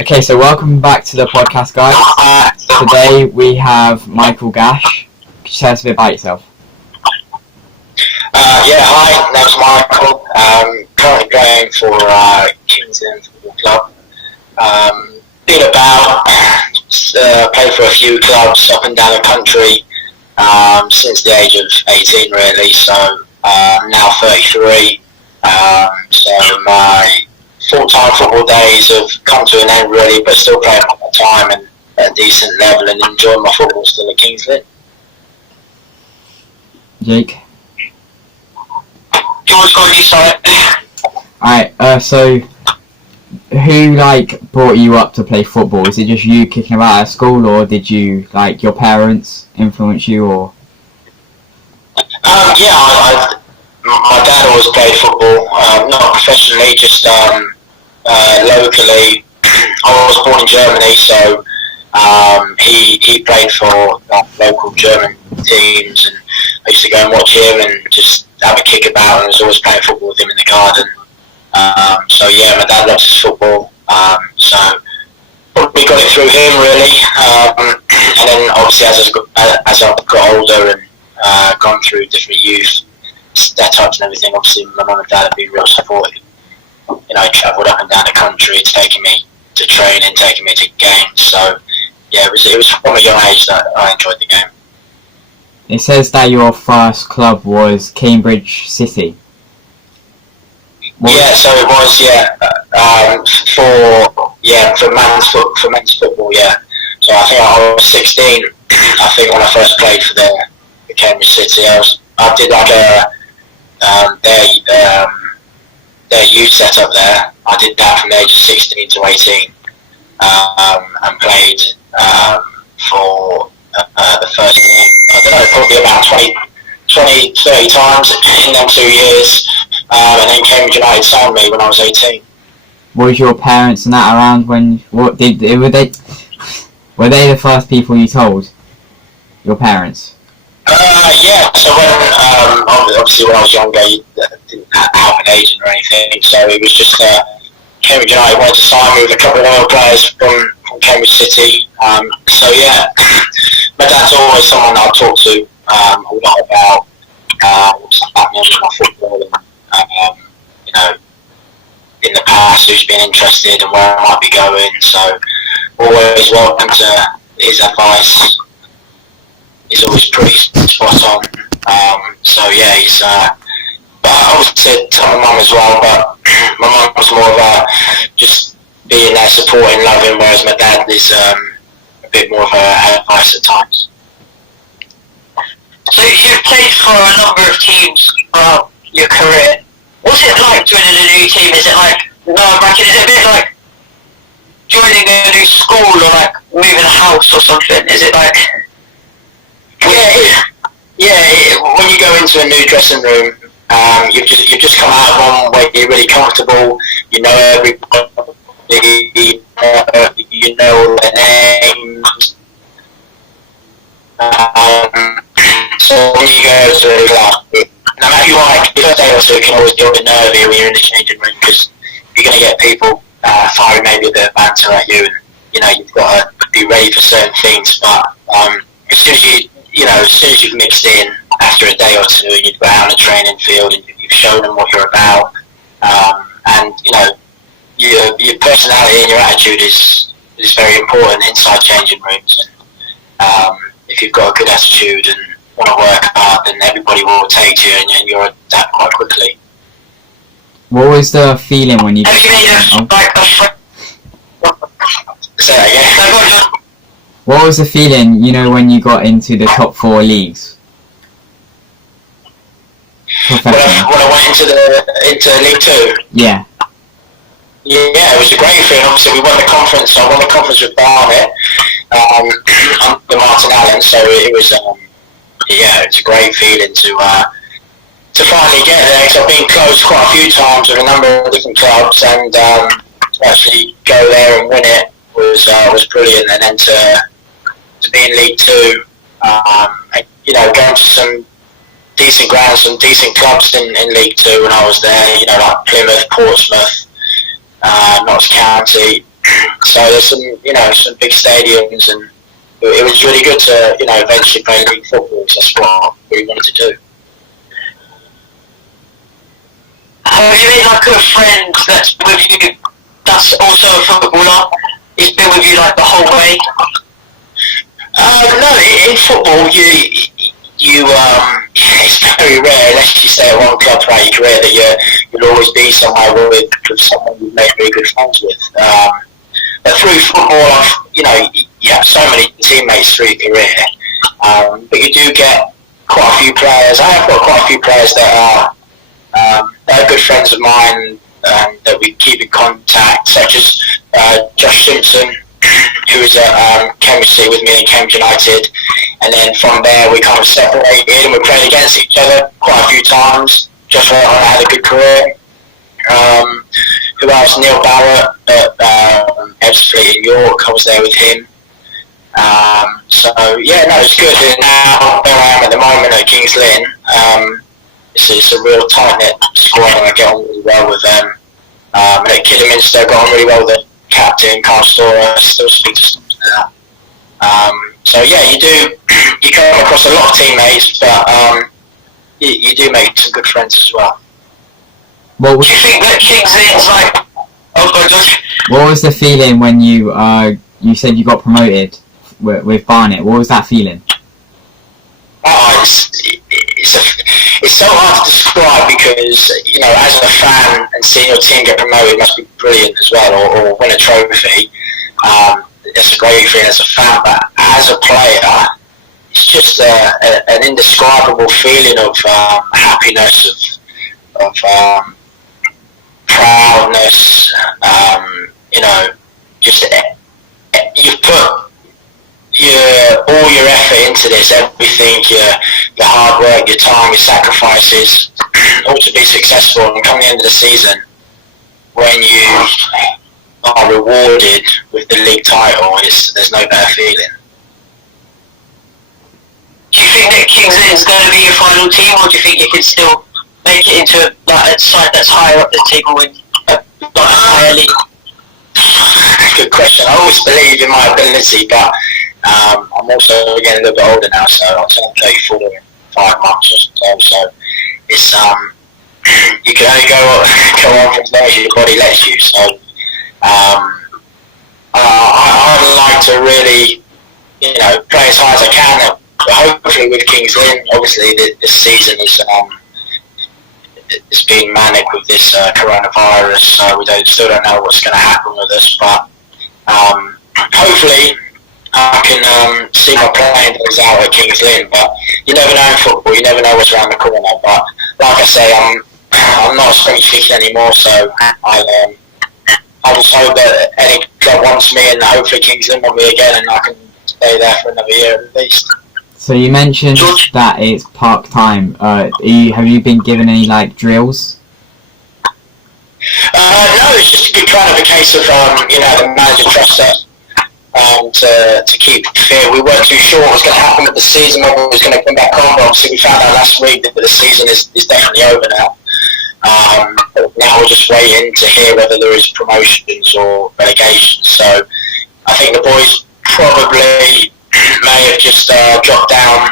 Okay, so welcome back to the podcast, guys. Today we have Michael Gash. Could you tell us a bit about yourself? Hi, name's Michael. Currently playing for Kingsland Football Club. Been about, played for a few clubs up and down the country since the age of 18, really. So now 33. So my full-time football days have come to an end, really, but still playing all the time and at a decent level and enjoying my football still at Kingsland. Jake? George, got you side. Alright, so who brought you up to play football? Is it just you kicking about at school, or did you your parents influence you, or? My dad always played football, not professionally, just locally. I was born in Germany, so he played for local German teams, and I used to go and watch him and just have a kick about, and I was always playing football with him in the garden. My dad loves his football, so probably got it through him, really. And then obviously as I've got older and gone through different youth setups and everything, obviously my mum and dad have been real supportive. I travelled up and down the country, taking me to training, taking me to games. So yeah, it was from a young age that I enjoyed the game. It says that your first club was Cambridge City. So it was, for men's football, yeah. So I think I was 16. I think when I first played for the Cambridge City, I did their youth setup there. I did that from the age of 16 to 18, and played for the first, I don't know, probably about 20, 30 times in them 2 years. And then Cambridge United signed me when I was 18. Was your parents and that around when? Were they the first people you told? Your parents? So obviously when I was younger, you didn't have an agent or anything, so it was just Cambridge United wanted to sign me with a couple of other players from Cambridge City. My dad's always someone I'll talk to a lot about what's happening with my football, and in the past who's been interested and where I might be going. So always welcome to his advice. He's always pretty spot on. He's. But I always said to my mum as well. But my mum was more of just being there, supporting, loving, whereas my dad is a bit more of a advice at times. So you've played for a number of teams throughout your career. What's it like joining a new team? Is it nerve-wracking? Is it a bit like joining a new school or moving a house or something? Is it like? When you go into a new dressing room, you've just come out of one where you're really comfortable. You know everybody. You know all their names. So when you go to a class, no matter what, the first day or two can always get a bit nervy when you're in the changing room, because you're going to get people firing maybe a bit of banter at you, and you've got to be ready for certain things. But as soon as you've mixed in after a day or two, and you've got out on the training field and you've shown them what you're about, and your personality and your attitude is very important inside changing rooms. And if you've got a good attitude and want to work hard, then everybody will take to you, and you'll adapt quite quickly. What was the feeling when you? Have you made Say that again. What was the feeling, when you got into the top 4 leagues? When I went into League 2? Yeah. Yeah, it was a great feeling. Obviously, we won the conference. I won the conference with Barnet under Martin Allen, so it was it's a great feeling to finally get there, because I've been close quite a few times with a number of different clubs, and to actually go there and win it was brilliant. And then to be in League 2, and, going to some decent grounds, some decent clubs in League 2 when I was there, like Plymouth, Portsmouth, Notts County. So there's some big stadiums, and it was really good to eventually play league football. So that's what I really wanted to do. Have you made like a friend that's with you that's also a footballer? He's been with you like the whole way? No, in football, it's very rare, unless you stay at one club throughout your career, that you'll always be somewhere with someone you've made really good friends with. But through football, you have so many teammates through your career, but you do get quite a few players. I have got quite a few players that are good friends of mine that we keep in contact, such as Josh Simpson, who was at chemistry with me in Cambridge United, and then from there we kind of separated and we played against each other quite a few times. Josh and I had a good career. Who else? Neil Barrett at Ebbsfleet in York, I was there with him. So yeah, no, it's good. And now where I am at the moment at Kings Lynn, it's a real tight-knit squad, and I get on really well with them. And at Kidderminster, I got on really well with the captain, Carl Storer, still speak to them now. So yeah, you come across a lot of teammates, but you do make some good friends as well. Do you think that Kings Lynn's like... Oh, God, Josh. What was the feeling when you said you got promoted with Barnet? What was that feeling? Oh, it's so hard to describe because, as a fan and seeing your team get promoted must be brilliant as well, or win a trophy. It's a great feeling as a fan, but as a player, it's just an indescribable feeling of happiness, of proudness. Just you've put all your effort into this, everything, your hard work, your time, your sacrifices, all to be successful, and come the end of the season, when you are rewarded with the league title, there's no better feeling. Do you think that Kings Lynn's going to be your final team, or do you think you can still make it into like a side that's higher up the table in a higher league? Good question. I always believe in my ability, but I'm also getting a little bit older now, so I'll turn 34 in 5 months or so. So it's you can only go on for as long as your body lets you. So I'd like to really, play as hard as I can. Hopefully with Kings Lynn, obviously this season is it's been manic with this coronavirus, so we still don't know what's going to happen with us. But hopefully I can see my playing days out at Kings Lynn. But you never know in football; you never know what's around the corner. But like I say, I'm not a spring chicken anymore, so I just hope that any club wants me, and hopefully Kings Lynn want me again, and I can stay there for another year at least. So you mentioned that it's park time. Have you been given any drills? No, it's just been kind of a case of the manager trusts us to keep fit. We weren't too sure what was going to happen with the season, whether it was going to come back on. But obviously, we found out last week that the season is definitely over now. Now we're just waiting to hear whether there is promotions or relegations. So I think the boys probably may have just dropped down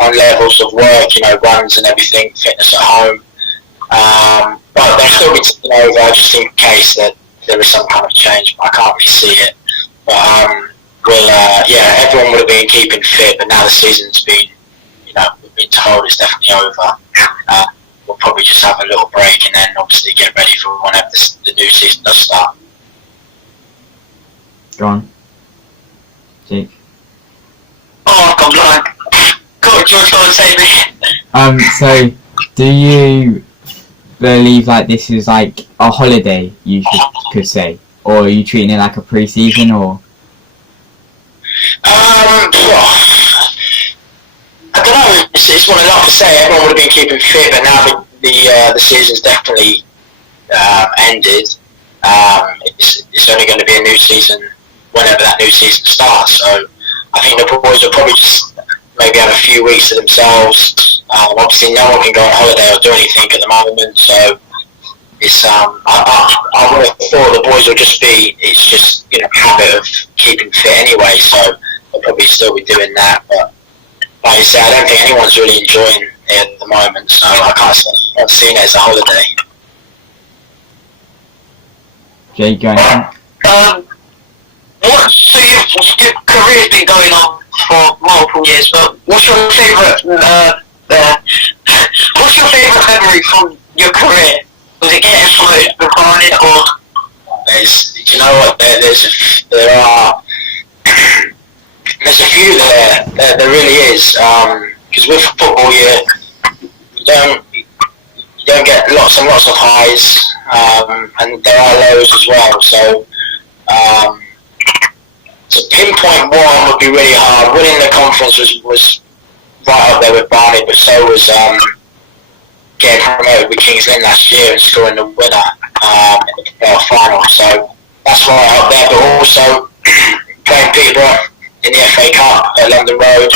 on levels of work, runs and everything, fitness at home. But they'll still be taken over just in case that there is some kind of change. I can't really see it. But everyone would have been keeping fit, but now the season's been, we've been told it's definitely over. We'll probably just have a little break and then obviously get ready for whenever the new season does start. Go on, Jake. Oh, I'm like, God, George, go and save me. So do you believe this is a holiday, you could say, or are you treating it like a pre-season, or? I don't know. It's one enough to say. Everyone would have been keeping fit, but now the season's definitely ended. It's only going to be a new season whenever that new season starts. So I think the boys will probably just maybe have a few weeks to themselves. Obviously, no one can go on holiday or do anything at the moment, so it's I would have thought the boys would just be, it's just, you know, habit of keeping fit anyway, so they'll probably still be doing that. But like you say, I don't think anyone's really enjoying it at the moment, so I can't see it as a holiday. Jay, go ahead. So your career's been going on for multiple years, but what's your favourite memory from your career? Was it getting promoted before it, or? Do you know what? There are there's a few there. There really is. Because with football, you don't get lots and lots of highs, and there are lows as well. So to pinpoint one would be really hard. Winning the conference was right up there with Barney, but so was getting promoted with Kings Lynn last year and scoring the winner in the playoff final. So that's right up there. But also playing Peterborough in the FA Cup at London Road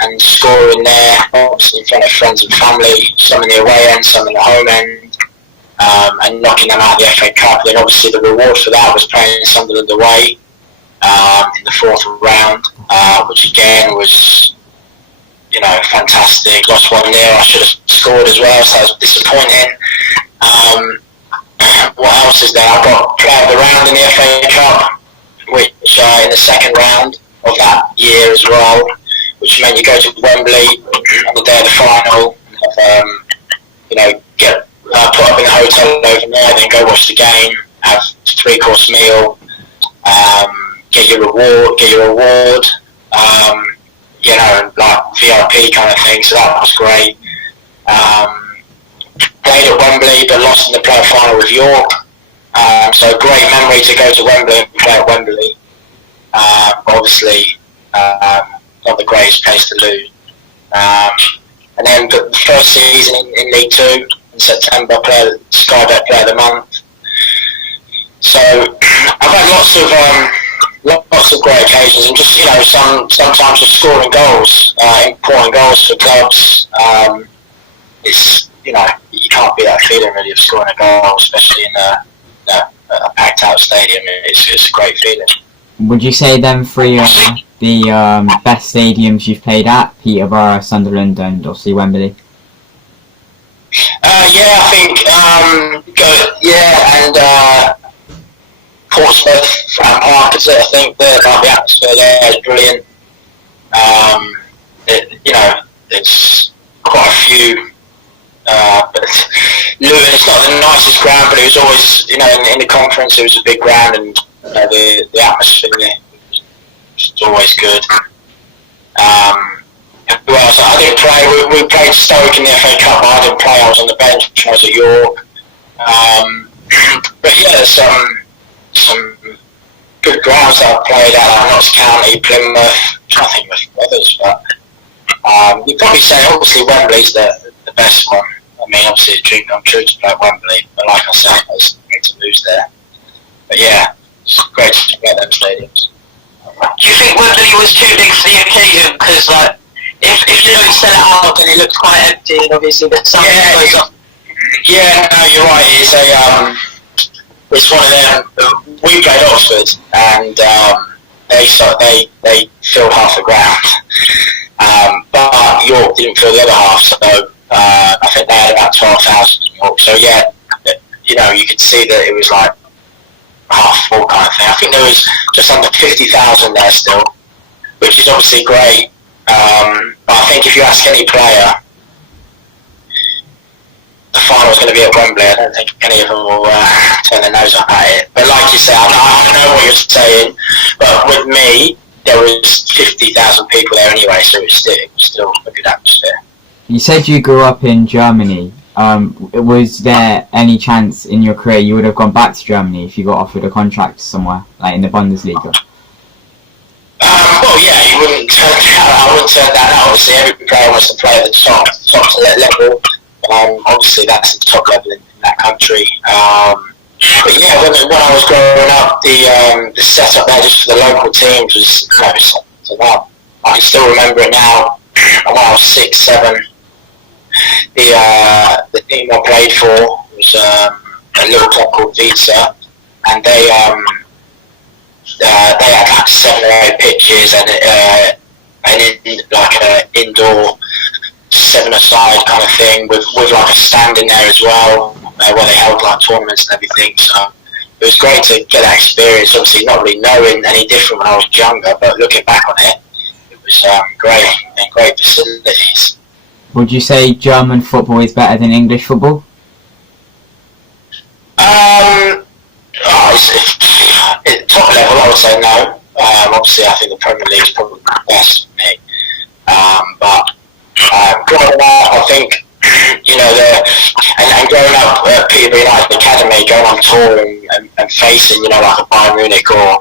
and scoring there, obviously in front of friends and family, some in the away end, some in the home end, and knocking them out of the FA Cup. Then obviously the reward for that was playing Sunderland away in the fourth round, which again was, you know, fantastic. Lost 1-0. I should have scored as well, so that was disappointing. What else is there? I got player of the round in the FA Cup, which in the second round of that year as well, which meant you go to Wembley on the day of the final, you know, get put up in a hotel overnight, then go watch the game, have 3-course meal, get your award, you know, like VIP kind of thing. So that was great. Played at Wembley, but lost in the playoff final with York. So great memory to go to Wembley and play at Wembley. Obviously, not the greatest place to lose. And then the first season in League 2 in September, Sky Bet Player of the Month. So I've had lots of great occasions, and just, you know, sometimes just scoring goals, important goals for clubs. It's, you know, you can't beat that feeling really of scoring a goal, especially in a packed out stadium. It's a great feeling. Would you say them three are the best stadiums you've played at? Peterborough, Sunderland, and obviously Wembley. Yeah, I think and Portsmouth, Park, I think the atmosphere there is brilliant. You know, it's quite a few. But Luton, it's not the nicest ground, but it was always, you know, in the conference, it was a big ground, and you know, the atmosphere was always good. Who else? I didn't play. We played Stoke in the FA Cup, but I didn't play. I was on the bench when I was at York. But yeah, there's some good grounds that I've played at, like Notts County, Plymouth. I'm trying to think of others, but you'd probably say obviously Wembley's the best one. I mean, obviously a dream come true to play at Wembley, but like I said, it's great to lose there. But yeah, it's great to play at them stadiums. Do you think Wembley was too big for the occasion? Because like, if you don't sell it out, then it looks quite empty, and obviously the sun goes up. Yeah, no, you're right. It's one of them. We played Oxford, and they filled half the ground, but York didn't fill the other half. So I think they had about 12,000 in York. So yeah, you know, you could see that it was like half full kind of thing. I think there was just under 50,000 there still, which is obviously great. But I think if you ask any player, the final's going to be at Wembley, I don't think any of them will turn their nose up at it. But like you say, I know what you're saying, but with me, there was 50,000 people there anyway, so it was still a good atmosphere. You said you grew up in Germany. Was there any chance in your career you would have gone back to Germany if you got offered a contract somewhere, like in the Bundesliga? Well, yeah, you wouldn't turn that. I wouldn't turn that out. Obviously, every player wants to play at the top level. Obviously, that's the top level in that country. But yeah, when I was growing up, the setup there just for the local teams was, you know, something up. I can still remember it now. When I was 6, 7, the team I played for was a little club called Vita, and they had like 7 or 8 pitches and like an indoor 7-a-side kind of thing with like a stand in there as well, where they held like tournaments and everything. So it was great to get that experience. Obviously, not really knowing any different when I was younger, but looking back on it, it was great and great facilities. Would you say German football is better than English football? Top level, I would say no. Obviously, I think the Premier League is probably the best for me. But growing up, I think, and growing up at Peterborough United Academy, going on tour and facing, like a Bayern Munich or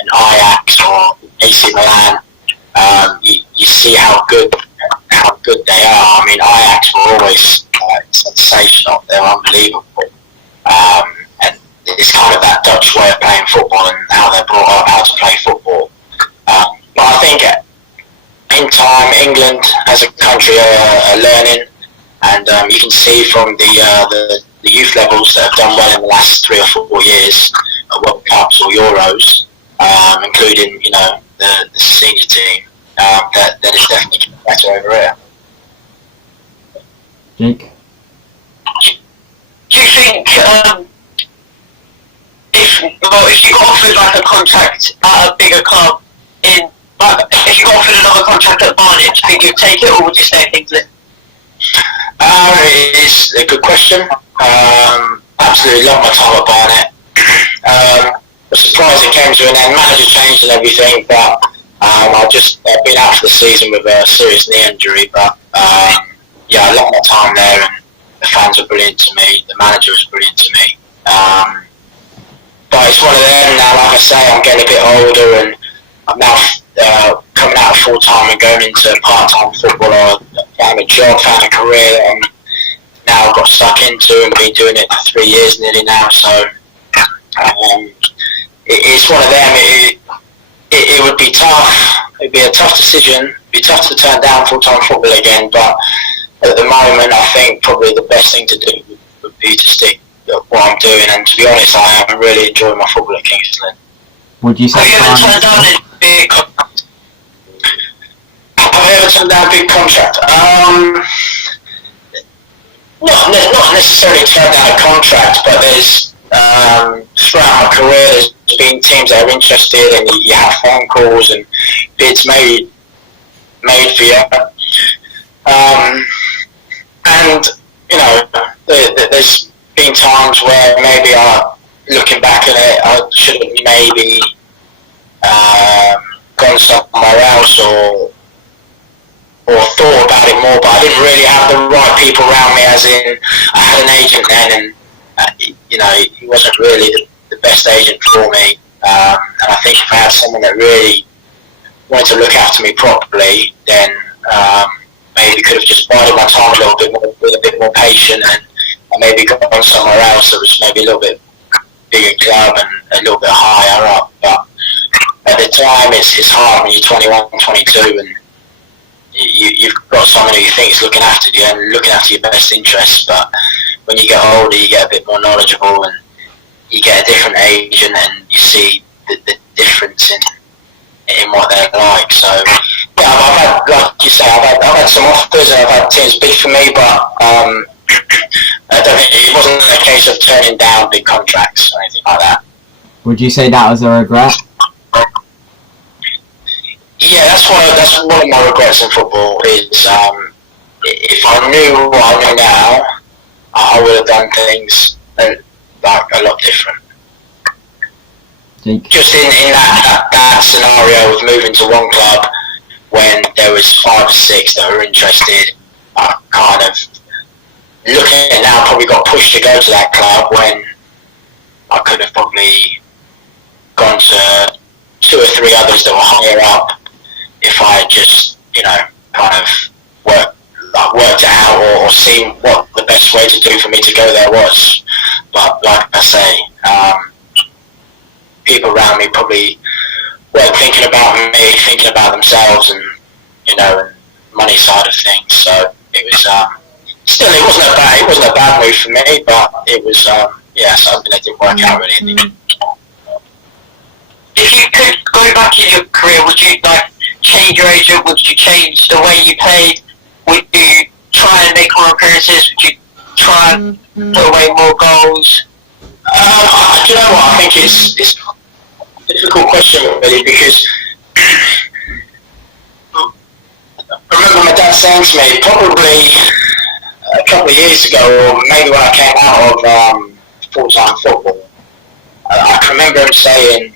an Ajax or AC Milan, you see how good they are. I mean, Ajax were always sensational. They're unbelievable. And it's kind of that Dutch way of playing football and how they're brought up how to play football. But I think in time, England as a country are learning, and you can see from the youth levels that have done well in the last 3 or 4 years at World Cups or Euros, including the senior team, that it's definitely getting better over here. Jake? Do you think if you got offered like a contract at a bigger club if you got offered another contract at Barnet, do you think you'd take it, or would you stay at England? It's a good question. Absolutely love my time at Barnet. I was surprised it came to an end. Manager changed and everything, but I've been out for the season with a serious knee injury. But yeah, I love my time there, and the fans were brilliant to me. The manager was brilliant to me. But it's one of them now. Like I say, I'm getting a bit older, and I'm now coming out of full-time and going into part-time football. I found a job, found a career that I'm now got stuck into and been doing it for 3 years nearly now. So it's one of them. It would be tough. It'd be a tough decision. It'd be tough to turn down full-time football again. But at the moment, I think probably the best thing to do would be to stick at what I'm doing. And to be honest, I am really enjoying my football at Kingsland. Would you say? Have you ever turned down a big contract? Have I ever turned down a big contract? Not necessarily turned down a contract, but there's throughout my career there's been teams that are interested, and you have phone calls and bids made for you. And there's been times where maybe looking back at it, I should have maybe gone somewhere else or thought about it more, but I didn't really have the right people around me, as in I had an agent then, and he wasn't really the best agent for me, and I think if I had someone that really wanted to look after me properly, then maybe could have just bided my time a little bit more, with a bit more patient, and maybe gone somewhere else that was maybe a little bit bigger club and a little bit higher up. But at the time, it's hard when you're 21, 22, and you've got someone who you think is looking after you and looking after your best interests. But when you get older, you get a bit more knowledgeable, and you get a different agent, and you see the difference in what they're like. So yeah, I've had, like you say, I've had some offers, and I've had teams bid for me, but I don't think it wasn't a case of turning down big contracts or anything like that. Would you say that was a regret? Yeah, that's one of my regrets in football. Is if I knew what I know now, I would have done things like a lot different. Just in that scenario of moving to one club when there was 5 or 6 that were interested, I kind of, looking at it now, probably got pushed to go to that club when I could have probably gone to 2 or 3 others that were higher up if I had just, kind of worked it out or seen what the best way to do for me to go there was. But like I say, people around me probably weren't thinking about me, thinking about themselves, and and money side of things. So it was still, it wasn't a bad move for me, but it was yeah, something that didn't work out really in the end. If you could go back in your career, would you like change your agent? Would you change the way you played? Would you try and make more appearances? Would you try and put away more goals? You know what? I think it's a difficult question really, because I remember my dad saying to me probably a couple of years ago, or maybe when I came out of full-time football, I can remember him saying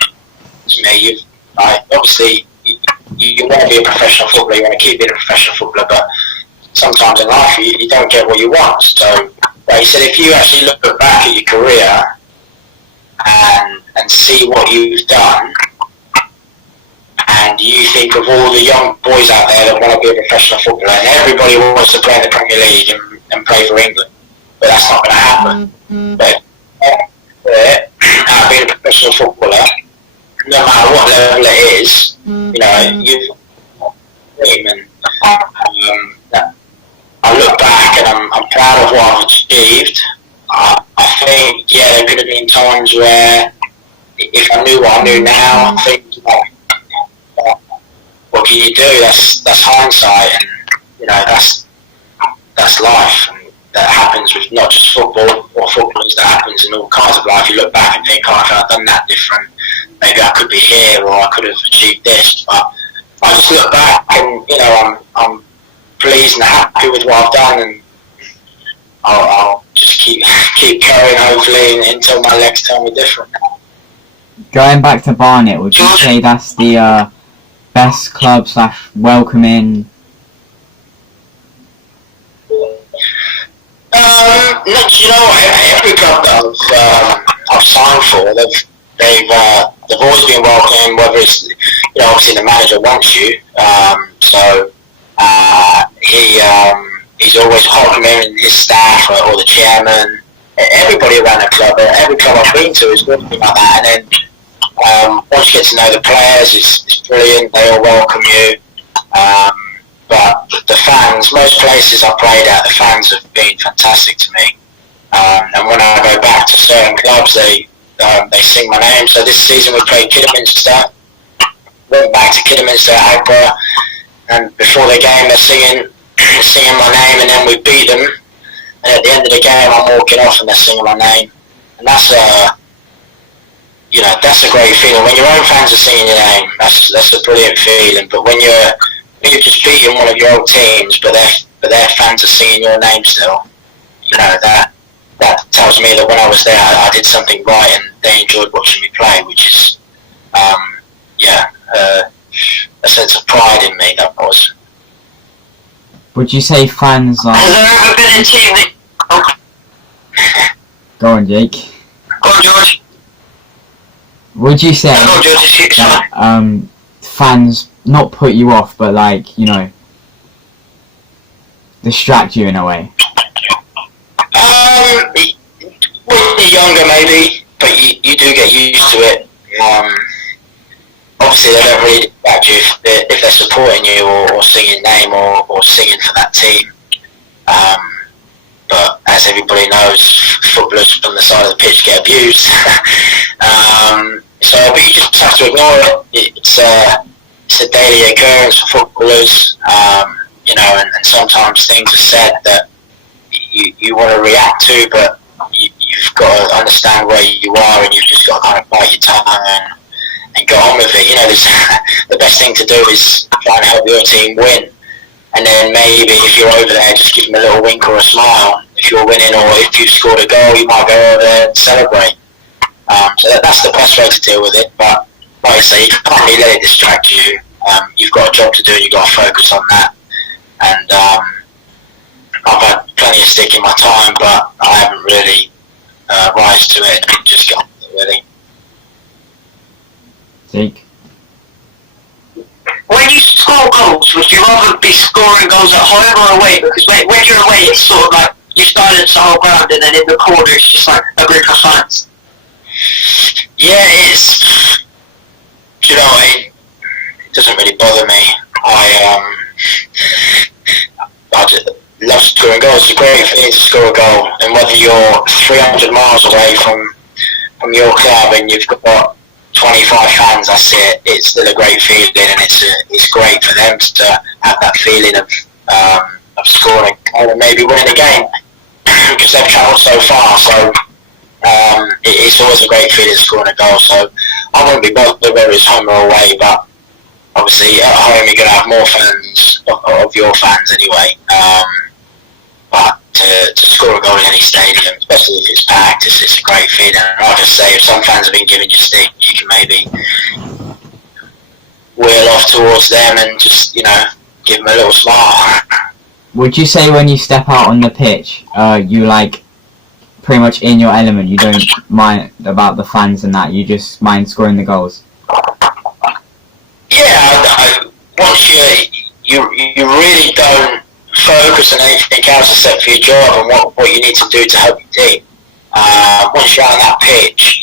to me, obviously you want to be a professional footballer, you want to keep being a professional footballer, but sometimes in life you don't get what you want. So he said, if you actually look back at your career and see what you've done, and you think of all the young boys out there that want to be a professional footballer, and everybody wants to play in the Premier League and play for England, but that's not going to happen. But being a professional footballer, no matter what level it is, you know, you've dream, and I look back and I'm proud of what I've achieved. I think, there could have been times where, if I knew what I knew now, I think, what can you do? That's hindsight, and you know that's life, and that happens with not just football or footballers. That happens in all kinds of life. You look back and think, if I'd done that different, maybe I could be here, or I could have achieved this. But I just look back, and you know, I'm pleased and happy with what I've done, and I'll just keep going, hopefully, until my legs tell me different. Going back to Barnet, would you say that's the best club / welcoming? You know, every club that I've signed for, they've always been welcoming. Whether it's, you know, obviously the manager wants you, so he's always welcoming his staff or the chairman, everybody around the club. Every club I've been to is nothing like that. And then once you get to know the players, it's brilliant. They all welcome you. But the fans, most places I've played at, the fans have been fantastic to me. And when I go back to certain clubs, they sing my name. So this season we played Kidderminster. Went back to Kidderminster at Agba, and before the game they're singing my name, and then we beat them. And at the end of the game, I'm walking off and they're singing my name, and that's a great feeling when your own fans are singing your name. That's a brilliant feeling. But when you've just beaten one of your old teams, but their fans are singing your name still, you know, that tells me that when I was there, I did something right, and they enjoyed watching me play, which is, a sense of pride in me. That was. Would you say fans are? Has there ever been a team that? Go on, Jake. Go on, George. Would you say that fans not put you off, but like, you know, distract you in a way? When you're younger, maybe, but you do get used to it. Obviously, they don't really distract you if they're supporting you or singing your name or singing for that team. But as everybody knows, footballers from the side of the pitch get abused. But you just have to ignore it. It's a daily occurrence for footballers, you know, and sometimes things are said that you want to react to, but you've got to understand where you are, and you've just got to kind of bite your tongue and go on with it. You know, the best thing to do is try and help your team win, and then maybe if you're over there, just give them a little wink or a smile. If you're winning, or if you've scored a goal, you might go over there and celebrate. So that's the best way to deal with it. But like I say, you can't really let it distract you. You've got a job to do, and you've got to focus on that. And I've had plenty of stick in my time, but I haven't really rise to it and just got it, really. Jake? When you score goals, would you rather be scoring goals at home or away? Because when you're away, it's sort of like you silence the whole ground, and then in the corner, it's just like a group of fans. Yeah, you know, it doesn't really bother me. love scoring goals. It's a great feeling to score a goal, and whether you're 300 miles away from your club and you've got 25 fans, that's it. It's still a great feeling, and it's great for them to have that feeling of scoring and maybe winning a game because they've travelled so far. So it's always a great feeling scoring a goal. So I wouldn't be bothered whether it's home or away, but obviously at home you're going to have more fans of your fans anyway. But to score a goal in any stadium, especially if it's packed, it's a great feeling. And like I say, if some fans have been giving you stick, you can maybe wheel off towards them and just, give them a little smile. Would you say when you step out on the pitch, you like pretty much in your element, you don't mind about the fans and that, you just mind scoring the goals? Yeah, once you really don't focus on anything else except for your job and what you need to do to help your team. Once you're on that pitch,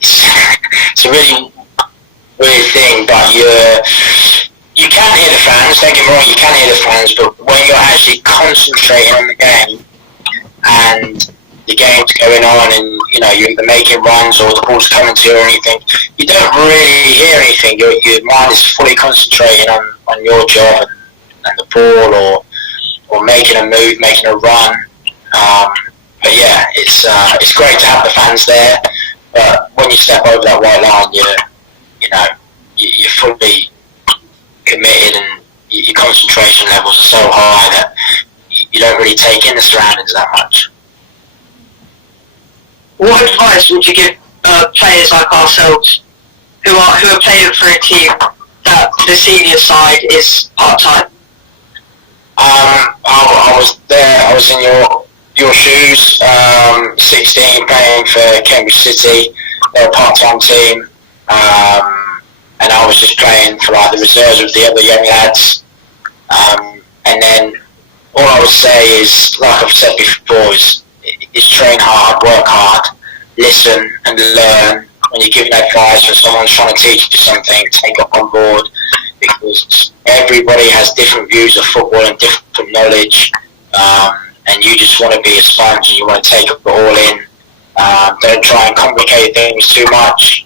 it's a really weird thing, but you can hear the fans, don't get me wrong, you can hear the fans, but when you're actually concentrating on the game and the game's going on and you're either making runs or the ball's coming to you or anything, you don't really hear anything. Your mind is fully concentrating on your job and the ball or making a move, making a run. But yeah, it's great to have the fans there, but when you step over that white line, you're fully committed and your concentration levels are so high that you don't really take in the surroundings that much. What advice would you give players like ourselves who are playing for a team that the senior side is part-time? I was there. I was in your shoes. 16, playing for Cambridge City. They're a part-time team, and I was just playing for the reserves with the other young lads. And then all I would say is, like I've said before, is train hard, work hard, listen and learn. When you're giving advice or someone's trying to teach you something, take it on board, because everybody has different views of football and different knowledge, and you just want to be a sponge and you want to take it all in. Don't try and complicate things too much.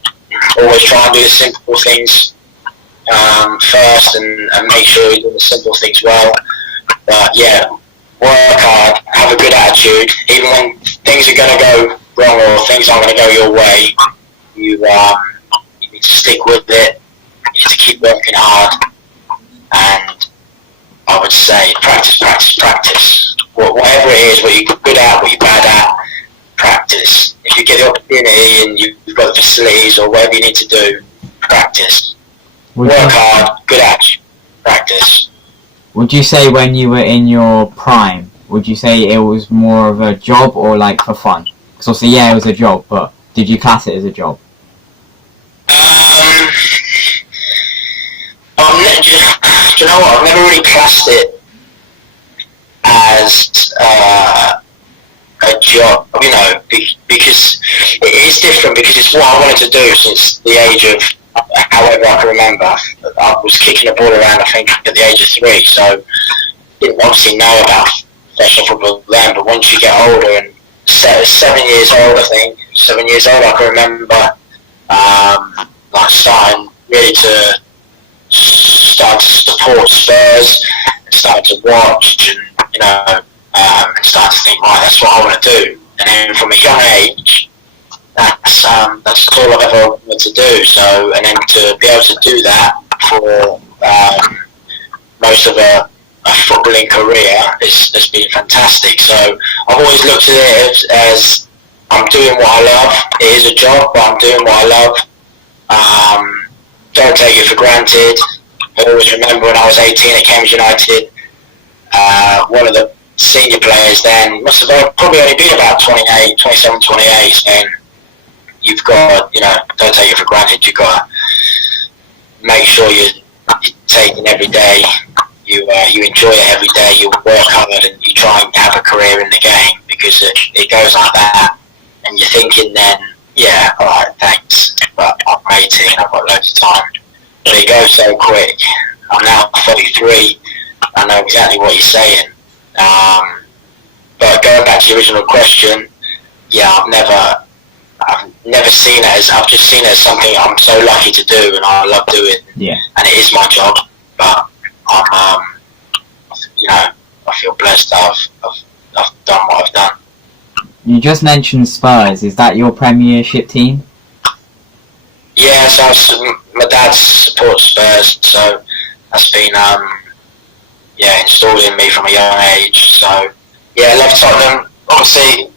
Always try and do the simple things first and make sure you do the simple things well. But yeah, work hard, have a good attitude. Even when things are going to go wrong or things aren't going to go your way, you need to stick with it. You need to keep working hard. And I would say practice, practice, practice. Whatever it is, what you're good at, what you're bad at, practice. If you get the opportunity and you've got the facilities or whatever you need to do, practice. Work hard, good attitude, practice. Would you say when you were in your prime, would you say it was more of a job or like for fun? Because obviously, yeah, it was a job, but did you class it as a job? Do you know what? I've never really classed it as a job, because it is different, because it's what I wanted to do since the age of, however I can remember. I was kicking the ball around, I think, at the age of 3, so didn't obviously know about professional football then, but once you get older, and 7 years old, I think, 7 years old, I can remember starting really to start to support Spurs, and start to watch, and and start to think, right, that's what I want to do. And then from a young age, that's all I've ever wanted to do. So, and then to be able to do that for most of a footballing career has been fantastic. So I've always looked at it as I'm doing what I love. It is a job, but I'm doing what I love. Don't take it for granted. I always remember when I was 18 at Cambridge United, one of the senior players then must have probably only been about 27, 28, saying, you've got, don't take it for granted. You've got to make sure you're taking every day. You enjoy it every day. You work hard and you try and have a career in the game, because it goes like that. And you're thinking then, yeah, all right, thanks, but I'm 18. I've got loads of time. But it goes so quick. I'm now 33. I know exactly what you're saying. But going back to your original question, yeah, I've never seen it as, I've just seen it as something I'm so lucky to do and I love doing. Yeah. And it is my job, but I'm, I feel blessed that I've done what I've done. You just mentioned Spurs. Is that your Premiership team? Yeah, so my dad supports Spurs, so that's been installed in me from a young age. So yeah, left Tottenham. Obviously,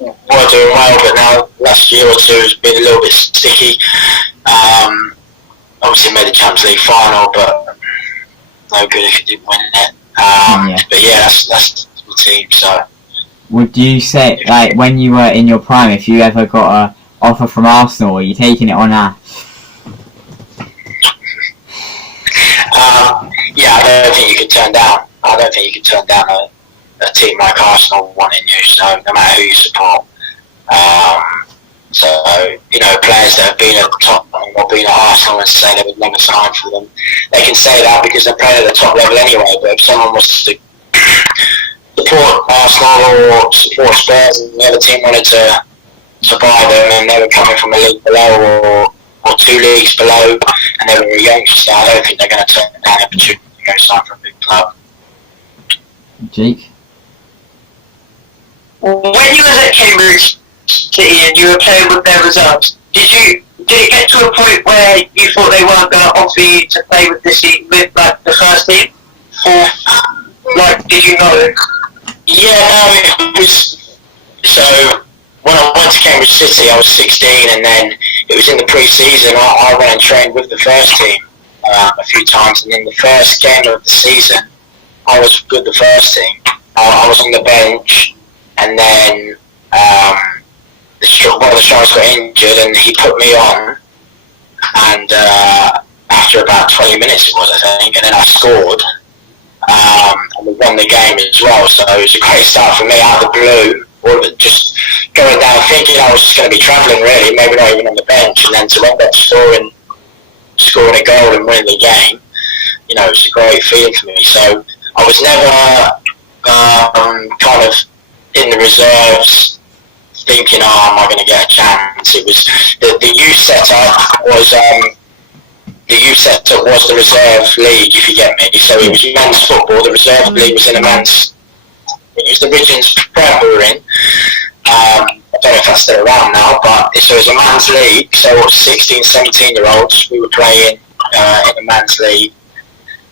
we're doing well, but now last year or two has been a little bit sticky. Obviously made the Champions League final, but no good if you didn't win it. But yeah, that's the team. So would you say, like, when you were in your prime, if you ever got a offer from Arsenal, are you taking it on that? Yeah, I don't think you could turn down. I don't think you could turn down a team like Arsenal wanting you. So no matter who you support. So players that have been at Tottenham or been at Arsenal and say they would never sign for them, they can say that because they're playing at the top level anyway. But if someone was to support Arsenal or support Spurs and the other team wanted to buy them and they were coming from a league below or 2 leagues below and they were a youngster, I don't think they're going to turn down the opportunity to go sign for a big club. Jake? When you was at Cambridge City and you were playing with their reserves, did it get to a point where you thought they weren't going to offer you to play with the first team? Or did you know? Yeah, no, it was. So when I went to Cambridge City, I was 16, and then it was in the pre-season. I went and trained with the first team a few times, and in the first game of the season, I was with the first team. I was on the bench, and then one of the strikers got injured, and he put me on. And after about 20 minutes, it was, I think, and then I scored. And we won the game as well, so it was a great start for me out of the blue. All of it just going down, thinking I was just going to be travelling really, maybe not even on the bench, and then to end up scoring a goal and winning the game, it was a great feeling for me. So I was never kind of in the reserves thinking, am I going to get a chance? It was the youth setup was. The youth setup was the reserve league, if you get me. So it was men's football. The reserve league was in the men's. It was the Regions Prem we were in. I don't know if that's still around now, but so it was a man's league. So 16, 17-year-olds we were playing in the men's league.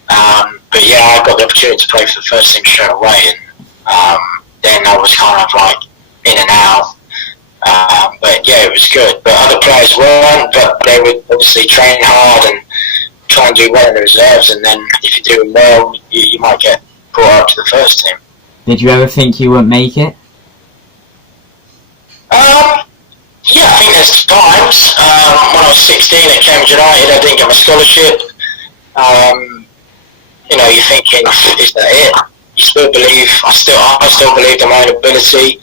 But yeah, I got the opportunity to play for the first team straight away, and then I was kind of like in and out. But yeah, it was good. But other players weren't, but they would obviously train hard and try and do well in the reserves, and then if you're doing well, you might get brought up to the first team. Did you ever think you wouldn't make it? Yeah, I think there's times. When I was 16 at Cambridge United, I didn't get my scholarship. You're thinking, is that it? You still believe, I still believed in my own ability.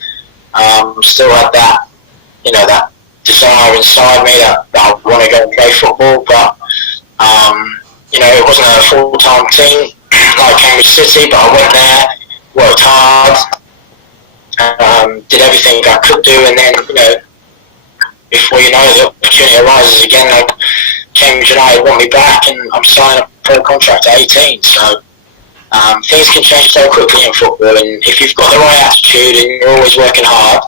Still had that, that desire inside me that I want to go and play football, but it wasn't a full-time team like Cambridge City, but I went there, worked hard, did everything I could do, and then, before you know it, the opportunity arises again, like Cambridge United want me back, and I'm signing a pro contract at 18, so things can change so quickly in football, and if you've got the right attitude and you're always working hard,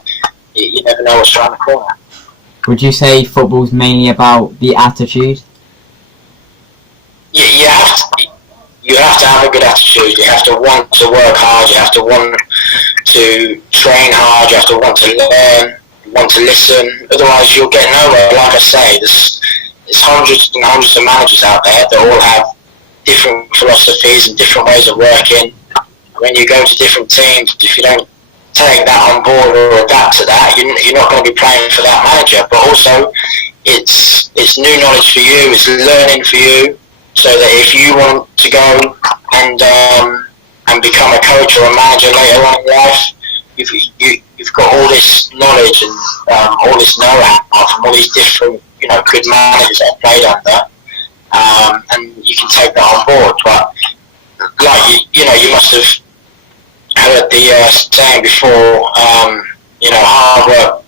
you never know what's around the corner. Would you say football's mainly about the attitude? You have to have a good attitude. You have to want to work hard. You have to want to train hard. You have to want to learn, want to listen. Otherwise, you'll get nowhere. Like I say, there's hundreds and hundreds of managers out there that all have different philosophies and different ways of working. When you go to different teams, if you don't take that on board or adapt to that, you're not going to be playing for that manager. But also, it's new knowledge for you. It's learning for you. So that if you want to go and become a coach or a manager later on in life, you've got all this knowledge and all this know-how from all these different good managers that I've played under, and you can take that on board. But you must have heard the saying before. Hard work.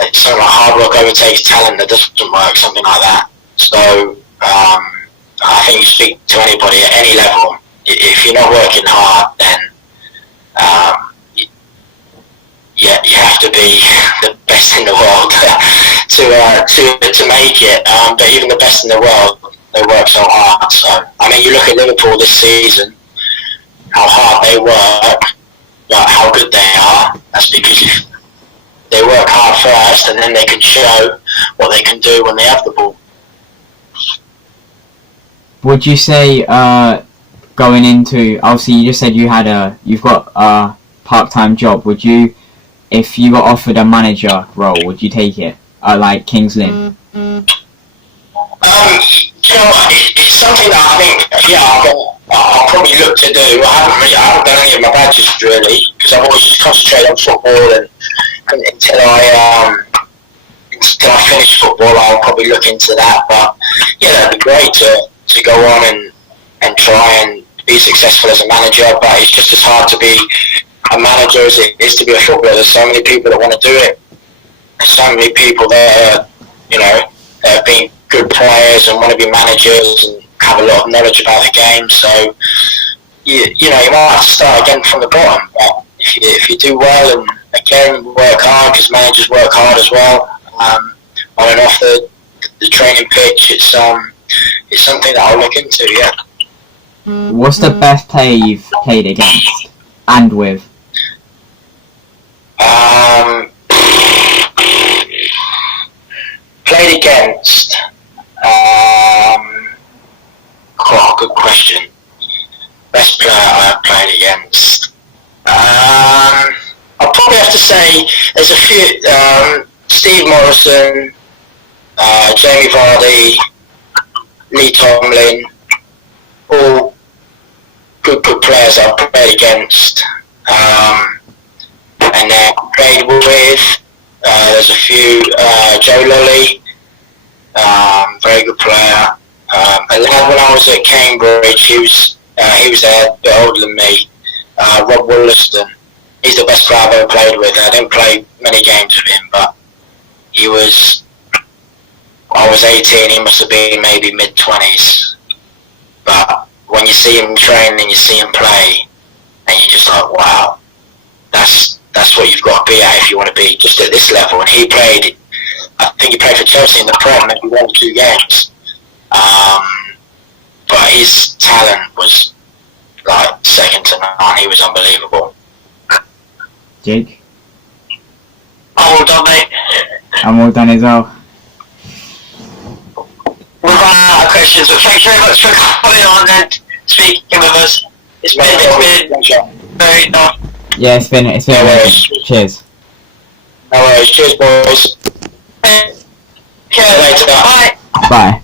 It's something like hard work overtakes talent that doesn't work, something like that. So I think you speak to anybody at any level. If you're not working hard, then you have to be the best in the world to make it. But even the best in the world, they work so hard. So I mean, you look at Liverpool this season, how hard they work, like how good they are. That's because if they work hard first, and then they can show what they can do when they have the ball. Would you say going into, obviously you just said you've got a part-time job, would you, if you got offered a manager role, would you take it, like Kings Lynn? It's something that I think, I'll probably look to do. I haven't done any of my badges really, because I've always just concentrated on football, and until I finish football, I'll probably look into that. But yeah, that'd be great to go on and try and be successful as a manager. But it's just as hard to be a manager as it is to be a footballer. There's so many people that want to do it. There's so many people that that have been good players and want to be managers and have a lot of knowledge about the game. So you might have to start again from the bottom. But if you do well and again work hard, because managers work hard as well, on and off the training pitch, it's something that I'll look into. Yeah. What's the best player you've played against and with? Played against. Good question. Best player I've played against. I'll probably have to say there's a few. Steve Morrison, Jamie Vardy, Lee Tomlin, all good players I've played against. And then played with. There's a few. Joe Lolly, very good player. And then when I was at Cambridge, he was there, a bit older than me. Rob Wollaston. He's the best player I've ever played with. I didn't play many games with him, but I was 18, he must have been maybe mid-20s. But when you see him train and you see him play, and you're just like, wow, that's what you've got to be at if you want to be just at this level. And I think he played for Chelsea in the Prem, maybe 1 or 2 games. But his talent was like second to none. He was unbelievable. Jake? I'm all done, mate. I'm all done as well. We've run out of questions, but thank you very much for coming on and speaking with us. It's been very tough. Yeah, it's been No worries. Cheers. No worries. Cheers, boys. Okay, later. Bye. Bye.